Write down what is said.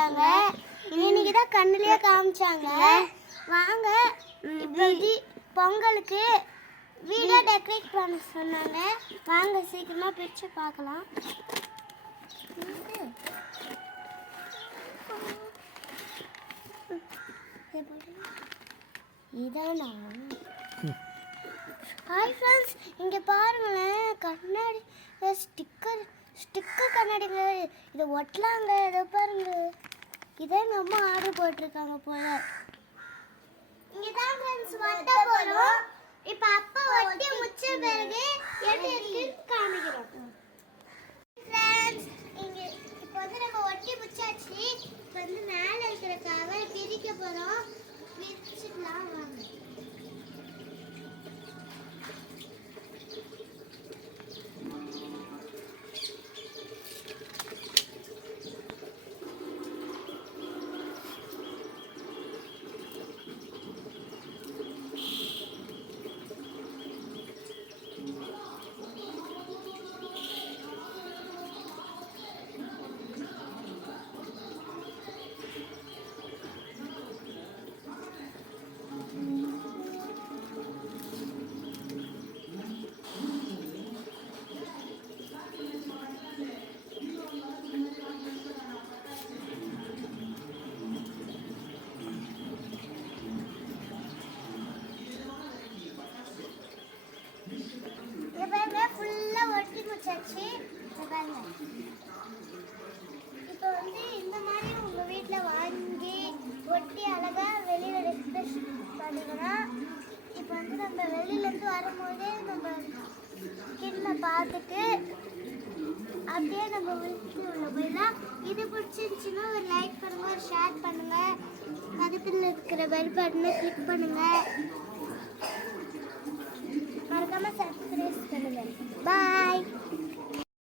போறாங்க. இன்னைக்கு தான் கண்ணுலயே காமிச்சாங்க. வாங்க இப்போதி பொங்கலுக்கு வீடை டெக்கரேட் பண்ண சொன்னாங்க. வாங்க சீக்கிரமா பிரிச்சு பார்க்கலாம். இதானா? ஹாய் ஃப்ரெண்ட்ஸ், இங்கே பாருங்களேன், கண்ணாடி ஸ்டிக்கர் கண்ணாடிங்க. இதை ஒட்டலாங்க. இதை பாருங்க, இதை எங்கள் அம்மா ஆர்டர் போட்டிருக்காங்க போல. இங்கே தான் ஃப்ரெண்ட்ஸ் ஒட்ட போகிறோம். இப்போ அப்பா ஒட்டி முடிச்ச பிறகு எப்படி இருக்குன்னு காமிக்கிறோம். ஃப்ரெண்ட்ஸ், இங்கே இப்போ வந்து நம்ம ஒட்டி முடிச்சாச்சு. இப்போ வந்து மேலே இருக்கிற கவர் பிரிக்க போகிறோம். பிரிச்சுக்கலாம் வாங்க. இப்போ வந்து இந்த மாதிரி உங்கள் வீட்டில் வாங்கி ஒட்டி அழகாக வெளியில் டிஸ்பிளே பண்ணிங்கன்னா, இப்போ வந்து நம்ம வெளியிலேருந்து வரும்போதே நம்ம கிட்ட பார்த்துட்டு அப்படியே நம்ம வீட்டு உள்ள போயிடலாம். இது பிடிச்சிருந்துச்சுன்னா ஒரு லைக் பண்ணுங்கள், ஒரு ஷேர் பண்ணுங்கள், பக்கத்தில் இருக்கிற பெல் பட்டனை கிளிக் பண்ணுங்கள்.